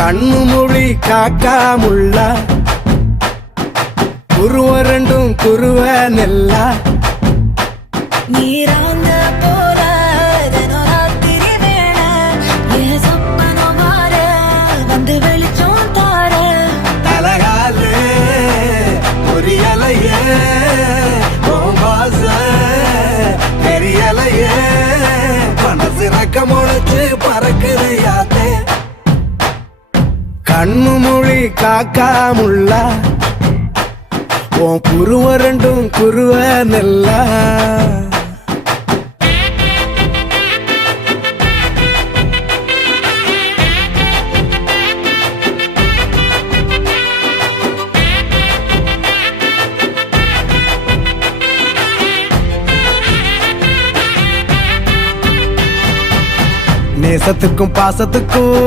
கண்ணு மொழி காக்காமுள்ள குருவ ரெண்டும் குருவ நெல்லா நீராங்க போல ராத்திரி வேண என் சொப்பனம் மாற வந்து வெளிச்சம் தார தலகாலே பொரியலையே வாச பெரியலையே மனசு ரக்க முளைச்சு பறக்குது யாத்தே கண்ணு மொழி காக்காமுள்ள உன் குருவ ரெண்டும் குருவ நெல்லா நேசத்துக்கும் பாசத்துக்கும்